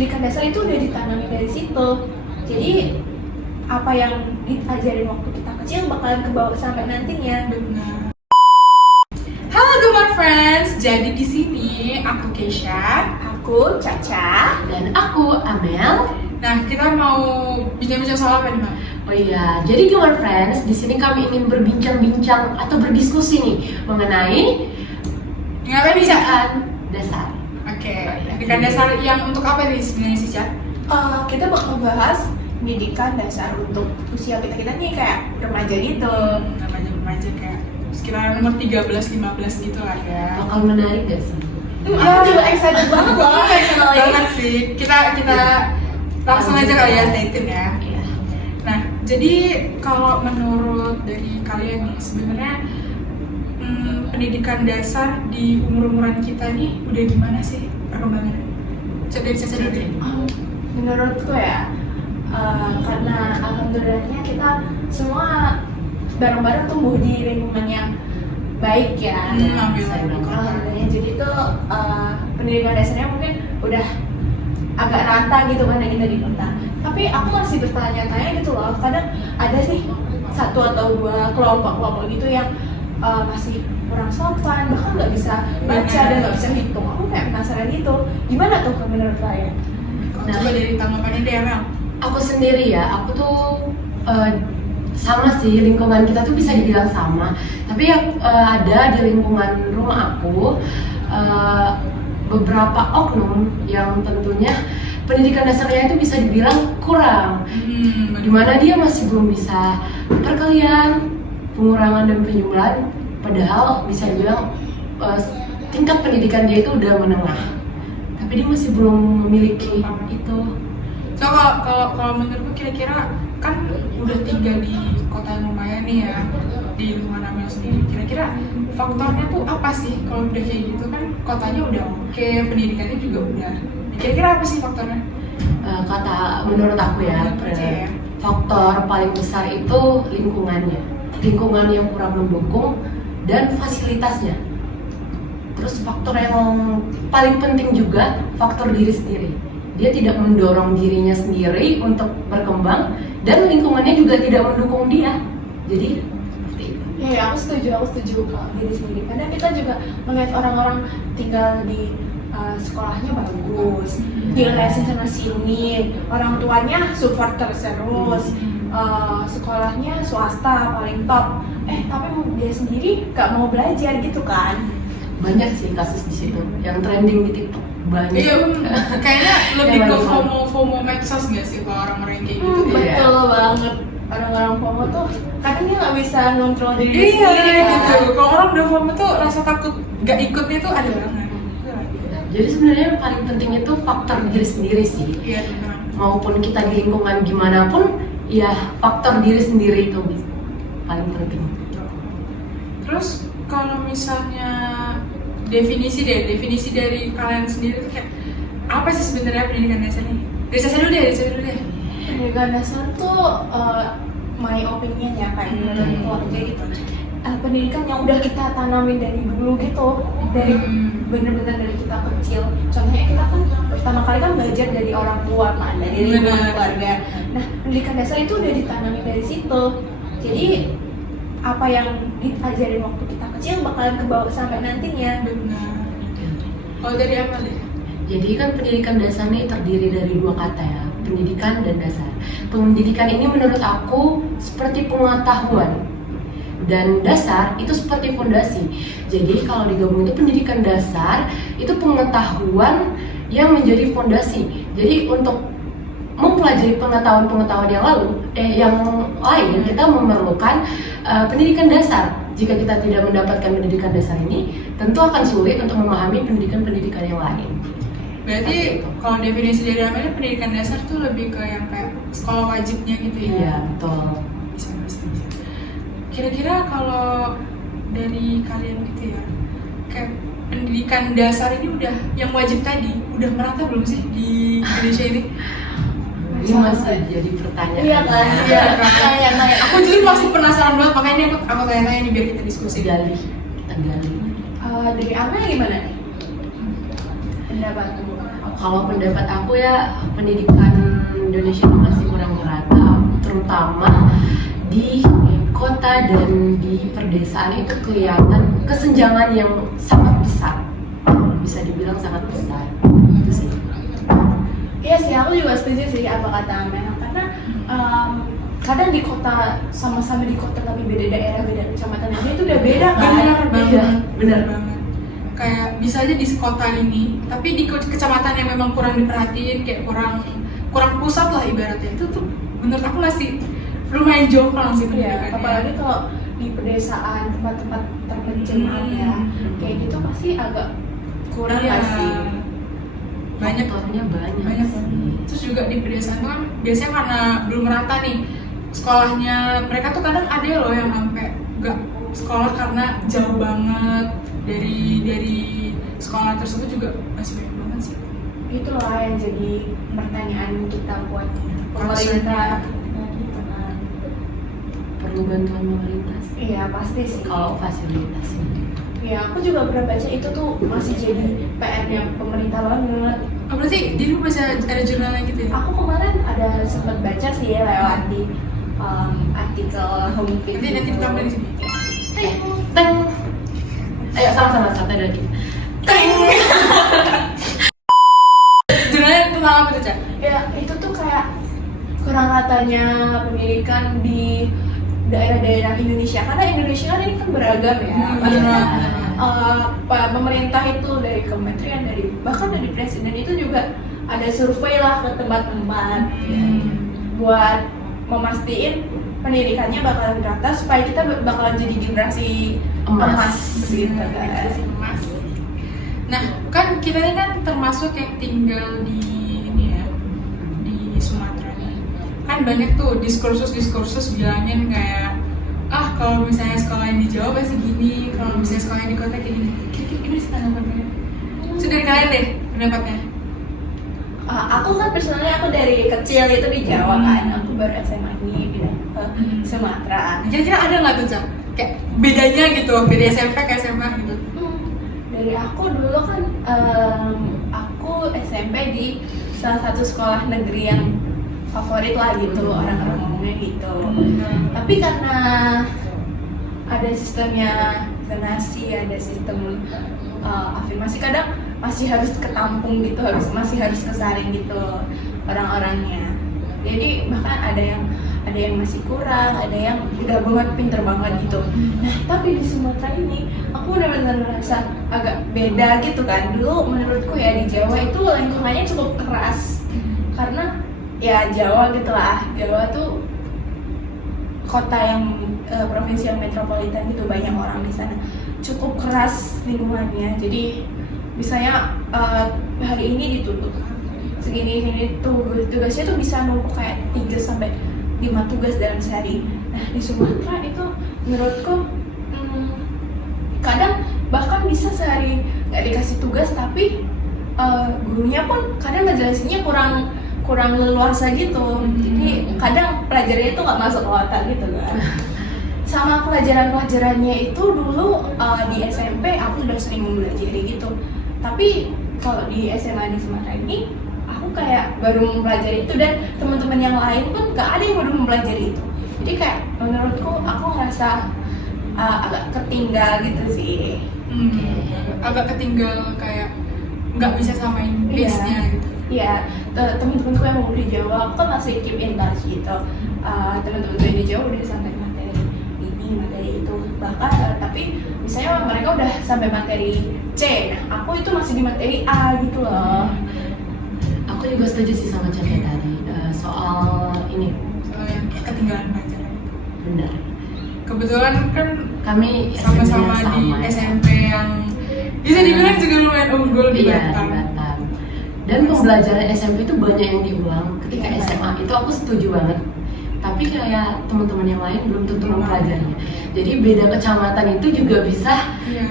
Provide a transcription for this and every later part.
pendidikan dasar itu udah ditanami dari situ. Jadi apa yang diajarin waktu kita kecil bakalan kebawa sampai nantinya. Benar. Halo Gemar Friends, jadi di sini aku Keisha, Aku Caca. Dan aku Amel. Nah kita mau bincang-bincang soal apa nih Mbak? Oh iya, jadi Gemar Friends, di sini kami ingin berbincang-bincang atau berdiskusi nih mengenai Ngapain bisa? pendidikan dasar. Oke, pendidikan dasar yang untuk apa nih sebenarnya sih Cak? Kita bakal bahas pendidikan dasar untuk usia kita nih kayak remaja gitu. Remaja kayak sekitar nomor 13-15 gitu lah ya. Bakal menarik gak sih? Aku juga excited banget loh personally. Banget sih, kita langsung aja kali ya, stay tune ya. Iya. Nah, jadi kalau menurut dari kalian nih sebenarnya pendidikan dasar di umur-umuran kita nih udah gimana sih perkembangannya? Dari Caca dulu deh. Menurutku ya, karena alhamdulillahnya kita semua bareng-bareng tumbuh di lingkungan yang baik ya. Alhamdulillahnya, jadi itu pendidikan dasarnya mungkin udah agak rata gitu kan yang kita di kota. Tapi aku masih bertanya-tanya gitu loh, kadang ada sih satu atau dua kelompok-kelompok gitu yang masih kurang sopan, bahkan nggak bisa baca dan nggak bisa hitung. Aku kayak penasaran gitu, gimana tuh menurut kalian? Nah, coba dari tanggapannya deh Mel. Aku sendiri ya, aku tuh sama sih, lingkungan kita tuh bisa dibilang sama. Tapi ada di lingkungan rumah aku beberapa oknum yang tentunya pendidikan dasarnya itu bisa dibilang kurang. Dimana dia masih belum bisa perkalian, pengurangan dan penjumlahan, padahal bisa dibilang tingkat pendidikan dia itu udah menengah. Tapi dia masih belum memiliki itu. So kalau menurutku kira-kira kan udah tinggal di kota yang lumayan nih ya, di lingkungan Amel sendiri. Kira-kira faktornya tuh apa sih kalau udah kayak gitu kan kotanya udah oke, pendidikannya juga udah. Kira-kira apa sih faktornya? Kata menurut aku ya, faktor paling besar itu lingkungan yang kurang mendukung dan fasilitasnya. Terus faktor yang paling penting juga faktor diri sendiri. Dia tidak mendorong dirinya sendiri untuk berkembang dan lingkungannya juga tidak mendukung dia. Jadi seperti itu. Ya, aku setuju kalau diri sendiri. Karena kita juga melihat orang-orang tinggal di sekolahnya bagus, dilesin sana sini, orang tuanya support terus, sekolahnya swasta paling top. Tapi dia sendiri gak mau belajar gitu kan? Banyak sih kasus di situ yang trending di TikTok. Banyak. Iya, kayaknya lebih ke Emang. FOMO medsos nggak sih kalau orang-orang kayak gitu? Betul banget. Orang-orang FOMO tuh kadang dia nggak bisa ngontrol diri dia Iya, sendiri kan? gitu. Kalau orang udah FOMO tuh rasa takut gak ikutnya tuh ada banget. Jadi sebenarnya yang paling penting itu faktor diri sendiri sih. Iya, benar. Maupun kita di lingkungan gimana pun, ya faktor diri sendiri itu paling penting. Terus kalau misalnya definisi dari kalian sendiri tuh kayak apa sih sebenarnya pendidikan dasar nih? Dari saya dulu deh. Pendidikan dasar tuh my opinion ya, kayak menurut keluarga gitu. Pendidikan yang udah kita tanamin dari dulu gitu, dari bener-bener dari kita kecil. Contohnya kita kan pertama kali kan belajar dari orang tua kan, dari lingkungan keluarga. Nah, pendidikan dasar itu udah ditanamin dari situ. Jadi apa yang diajarin waktu kita kecil bakalan kebawa sampai nantinya. Benar. Kalau dari apa deh? Jadi kan pendidikan dasar ini terdiri dari dua kata ya, pendidikan dan dasar. Pendidikan ini menurut aku seperti pengetahuan dan dasar itu seperti fondasi. Jadi kalau digabung itu pendidikan dasar itu pengetahuan yang menjadi fondasi. Jadi untuk mempelajari pengetahuan-pengetahuan yang lain kita memerlukan pendidikan dasar. Jika kita tidak mendapatkan pendidikan dasar ini, tentu akan sulit untuk memahami pendidikan-pendidikan yang lain. Berarti kalau definisi dari Amel pendidikan dasar tuh lebih ke yang kayak sekolah wajibnya gitu ya? Iya, betul. Bisa. Kira-kira kalau dari kalian gitu ya, kayak pendidikan dasar ini udah yang wajib tadi udah merata belum sih di Indonesia ini? Ini masih jadi pertanyaan. Iya kan? Iya. Tanya. Aku jadi masih penasaran banget, makanya ini aku tanya-tanya nih biar kita diskusi. Kita gali. Dari Amel gimana nih? Pendapatmu? Kalau pendapat aku ya, pendidikan Indonesia itu masih kurang merata, terutama di kota dan di perdesaan itu kelihatan kesenjangan yang sangat besar, bisa dibilang sangat besar. Itu sih. Iya sih, aku juga setuju sih apa kata Amel, karena kadang di kota sama-sama di kota tapi beda daerah, beda kecamatan aja itu udah beda kan? Benar. Banget. Kayak bisa aja di kota ini, tapi di kecamatan yang memang kurang diperhatiin, kayak kurang pusat lah ibaratnya, itu tuh menurut aku masih lumayan jomplang sih Iya, pendidikannya. apalagi kalau di pedesaan tempat-tempat terpencil ya, kayak gitu pasti agak kurang Iya. nggak sih? Banyak Faktornya banyak. banyak sih. Terus juga di pedesaan tuh kan biasanya karena belum merata nih sekolahnya, mereka tuh kadang ada loh yang sampai nggak sekolah karena jauh banget dari sekolah tersebut, juga masih banyak banget sih. Itulah yang jadi pertanyaan kita buat pemerintah. Gitu kan. Perlu bantuan pemerintah sih. Iya pasti sih. Kalau fasilitas ini. Ya aku juga pernah baca itu tuh masih jadi PR-nya pemerintah banget. Oh, berarti diri baca ada jurnalnya gitu ya? Aku kemarin ada sempat baca sih ya lewat di artikel Home Fit. Nanti ditambah di sini. Teng. Ayo sama-sama santai lagi. Jurnalnya tentang apa tuh, Cak? Ya itu tuh kayak kurang ratanya pendidikan di daerah-daerah Indonesia, karena Indonesia kan ini kan beragam ya. Maksudnya pemerintah itu dari kementerian, bahkan dari presiden itu juga ada survei lah ke tempat-tempat buat memastiin pendidikannya bakalan merata supaya kita bakalan jadi generasi emas gitu kan. Emas. Nah, kan kita ini kan termasuk yang tinggal di ini ya, di Sumatera nih. Kan banyak tuh diskursus bilangin kayak kalau misalnya sekolah di Jawa pasti gini, kalau misalnya sekolah di kota kayak gini. Kira-kira gimana sih tanggapannya? So dari kalian deh pendapatnya. Aku kan personalnya aku dari kecil itu di Jawa kan, aku baru SMA ini pindah ke Sumatera. Kira-kira ada nggak tuh, Cak? Kayak bedanya gitu, dari SMP ke SMA gitu. Dari aku dulu kan aku SMP di salah satu sekolah negeri yang favorit lah gitu, orang-orang ngomongnya gitu. Tapi karena ada sistemnya zonasi, ada sistem afirmasi, kadang masih harus ketampung gitu, masih harus kesaring gitu orang-orangnya. Jadi bahkan ada yang masih kurang, ada yang udah banget pinter banget gitu. Nah tapi di Sumatera ini aku benar-benar merasa agak beda gitu kan. Dulu menurutku ya di Jawa itu lingkungannya cukup keras, karena ya Jawa gitulah, Jawa tuh kota yang provinsi yang metropolitan gitu, banyak orang di sana, cukup keras lingkungannya. Jadi misalnya hari ini dituntut segini tugasnya tuh bisa numpuk kayak 3-5 tugas dalam sehari. Nah di Sumatera itu menurutku kadang bahkan bisa sehari nggak dikasih tugas, tapi gurunya pun kadang ngejelasinnya kurang leluasa gitu. Jadi kadang pelajarannya itu nggak masuk ke otak gitu kan. Sama pelajarannya itu dulu di SMP aku udah sering mempelajari gitu, tapi kalau di SMA di Sumatera ini aku kayak baru mempelajari itu, dan teman-teman yang lain pun nggak ada yang baru mempelajari itu. Jadi kayak menurutku aku ngerasa agak ketinggal gitu sih. Agak ketinggal, kayak nggak bisa samain pace-nya gitu. Iya, teman-temanku yang mau di Jawa, aku kan masih keep in touch gitu. Teman-temanku yang di Jawa udah sampai materi ini, materi itu, bahkan tapi misalnya mereka udah sampai materi C, nah aku itu masih di materi A gitu loh. Aku juga setuju sih sama Caka tadi soal ini. Soal yang kayak ketinggalan pelajaran. Benar. Kebetulan kan Kami sama-sama di ya. SMP yang bisa dibilang juga lumayan unggul di Iya, Batam. di Batam. Dan pembelajaran SMP itu banyak yang diulang ketika SMA, itu aku setuju banget. Tapi kayak teman-teman yang lain belum tentu mempelajarinya. Jadi beda kecamatan itu juga bisa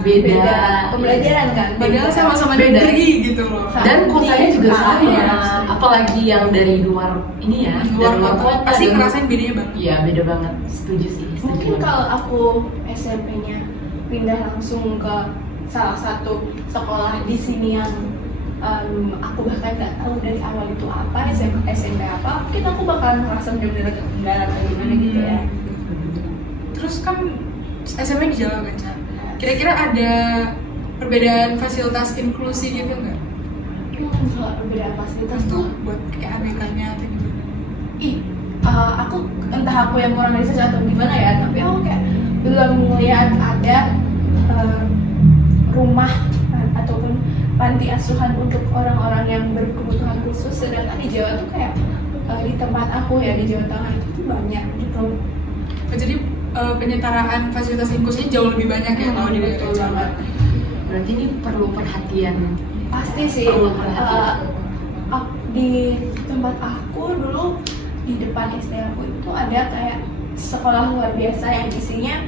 beda pembelajaran kan. Padahal sama-sama Beda. negeri gitu loh. Dan kotanya juga sama, Iya. apalagi yang dari luar ini ya, Luar dari kota pasti dan- ngerasain bedanya banget. Iya, beda banget. Setuju sih. Setuju Mungkin banget. kalau aku SMP-nya pindah langsung ke salah satu sekolah di sini yang aku bahkan nggak tahu dari awal itu apa, SMP apa, mungkin aku bakalan merasa benar-benar ketinggalan atau gimana gitu ya. Terus kan SMA di Jawa kan, Ca? Kira-kira ada perbedaan fasilitas inklusi gitu nggak? Kalau perbedaan fasilitas tuh Buat kayak ABK-nya atau gimana? Aku entah aku yang kurang riset atau gimana ya, tapi aku kayak belum melihat ada rumah ataupun panti asuhan untuk orang-orang yang berkebutuhan khusus. Sedangkan di Jawa tuh kayak di tempat aku ya di Jawa Tengah itu tuh banyak gitu. Jadi penyetaraan fasilitas inklusi jauh lebih banyak ya kalau di daerah Jawa. Berarti ini perlu perhatian. Pasti sih. Di tempat aku dulu di depan SD aku itu ada kayak sekolah luar biasa yang isinya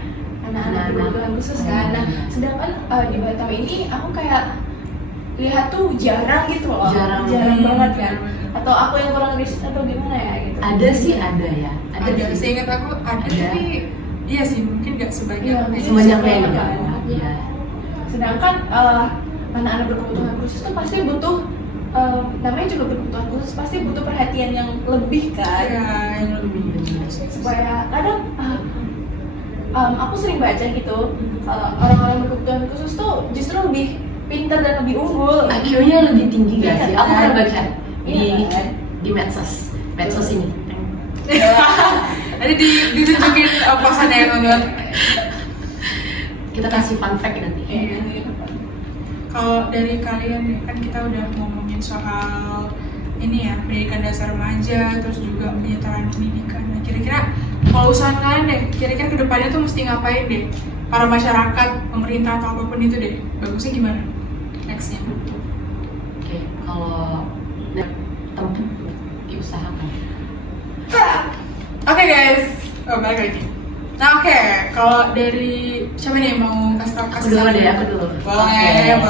anak-anak berkebutuhan khusus kan. Nah, sedangkan di Batam ini aku kayak lihat tuh jarang gitu loh. Jarang banget kan. Atau aku yang kurang riset atau gimana ya gitu. Ada sih, ada ya. Ada. Seingat aku ada. Tapi iya sih mungkin nggak sebanyak sebanyak yang ada. Iya. Sedangkan anak-anak berkebutuhan khusus tuh pasti butuh namanya juga berkebutuhan khusus, pasti butuh perhatian yang lebih kan. Iya, yang lebih. Supaya kadang aku sering baca gitu orang-orang berkebutuhan khusus tuh justru lebih pintar dan lebih unggul. IQ-nya lebih tinggi gak sih? Aku pernah baca di medsos ini. Nanti ditunjukin posannya ya teman-teman. Kita kasih fun fact nanti. Kalau dari kalian nih, kan kita udah ngomongin soal ini ya, pendidikan dasar remaja, terus juga penyetaraan pendidikan. Nah, kira-kira kalau usaha kalian deh, kira-kira kedepannya tuh mesti ngapain deh? Para masyarakat, pemerintah atau apapun itu deh, bagusnya gimana? Nextnya? Oke, kalau tempat diusahakan. Oke guys, balik lagi. Nah oke, kalau dari siapa nih mau kasih tau? Aku dulu. Boleh.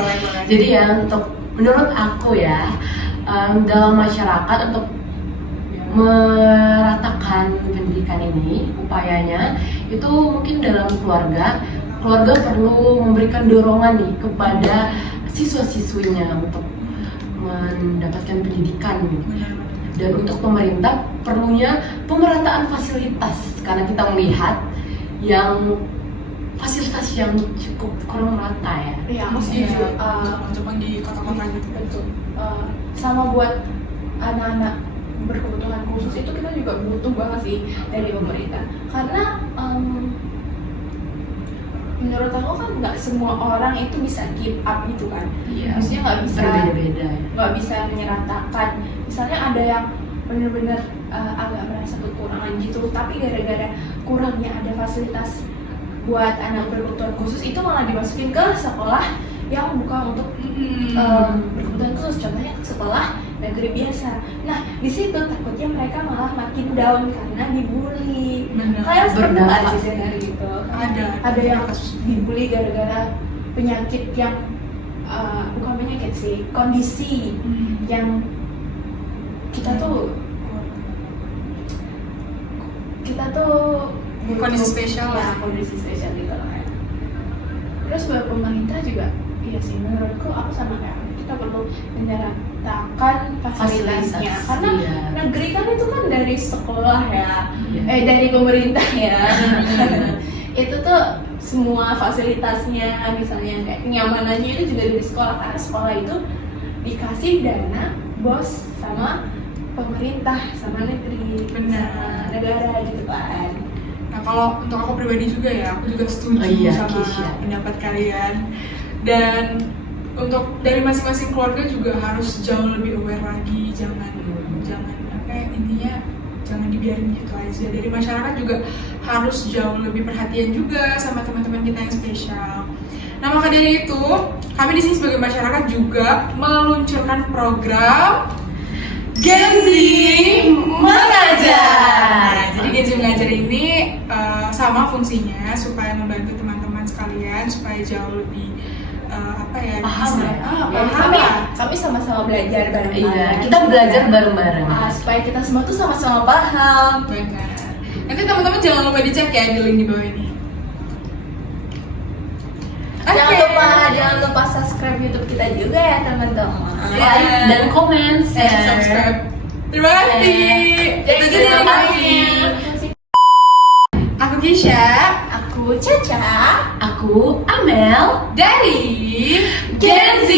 Jadi ya untuk menurut aku ya dalam masyarakat untuk meratakan pendidikan ini upayanya itu mungkin dalam keluarga perlu memberikan dorongan nih kepada siswa-siswinya untuk mendapatkan pendidikan gitu. Dan untuk pemerintah perlunya pemerataan fasilitas karena kita melihat yang fasilitas yang cukup kurang rata ya. Iya, aku setuju. Cuma di kota-kota gitu. Betul. Sama buat anak-anak berkebutuhan khusus itu kita juga butuh banget sih dari pemerintah. Karena menurut aku kan nggak semua orang itu bisa keep up gitu kan. Iya. Maksudnya nggak bisa berbeda-beda. Nggak bisa menyeratakan. Misalnya ada yang benar-benar agak merasa kekurangan gitu, tapi gara-gara kurangnya ada fasilitas buat anak berkebutuhan khusus itu malah dimasukin ke sekolah yang bukan untuk berkebutuhan khusus, contohnya sekolah negeri biasa. Nah di situ takutnya mereka malah makin down karena dibully. Kayak seperti ada sih dari gitu. Ada yang dibully gara-gara penyakit yang bukan penyakit sih, kondisi yang kita tuh kondisi spesial ya, kondisi spesial gitu kan. Terus buat pemerintah juga, iya sih menurutku aku sama kayak kita perlu menyeratakan fasilitasnya karena negeri kan itu kan dari sekolah ya, dari pemerintah ya. Itu tuh semua fasilitasnya, misalnya kayak kenyamanannya itu juga dari sekolah karena sekolah itu dikasih dana bos sama pemerintah, sama negeri, sama negara gitu kan. Nah kalau untuk aku pribadi juga ya, aku juga setuju sama pendapat kalian. Dan untuk dari masing-masing keluarga juga harus jauh lebih aware lagi, jangan apa ya, intinya jangan dibiarin gitu aja. Dari masyarakat juga harus jauh lebih perhatian juga sama teman-teman kita yang spesial. Nah maka dari itu, kami di sini sebagai masyarakat juga meluncurkan program Gen Z Mengajar. Jadi Gen Z Mengajar ini sama fungsinya supaya membantu teman-teman sekalian supaya jauh lebih paham ya. Kami sama-sama belajar bareng-bareng. Iya, kita belajar bareng-bareng. Supaya kita semua tuh sama-sama paham. Benar. Nanti teman-teman jangan lupa dicek ya di link di bawah ini. Jangan lupa subscribe YouTube kita juga ya teman-teman. Like dan komen, share. Subscribe. Terima kasih. Jadi Terima kasih. Aku Gisha Aku Caca. Aku Amel dari Gen Z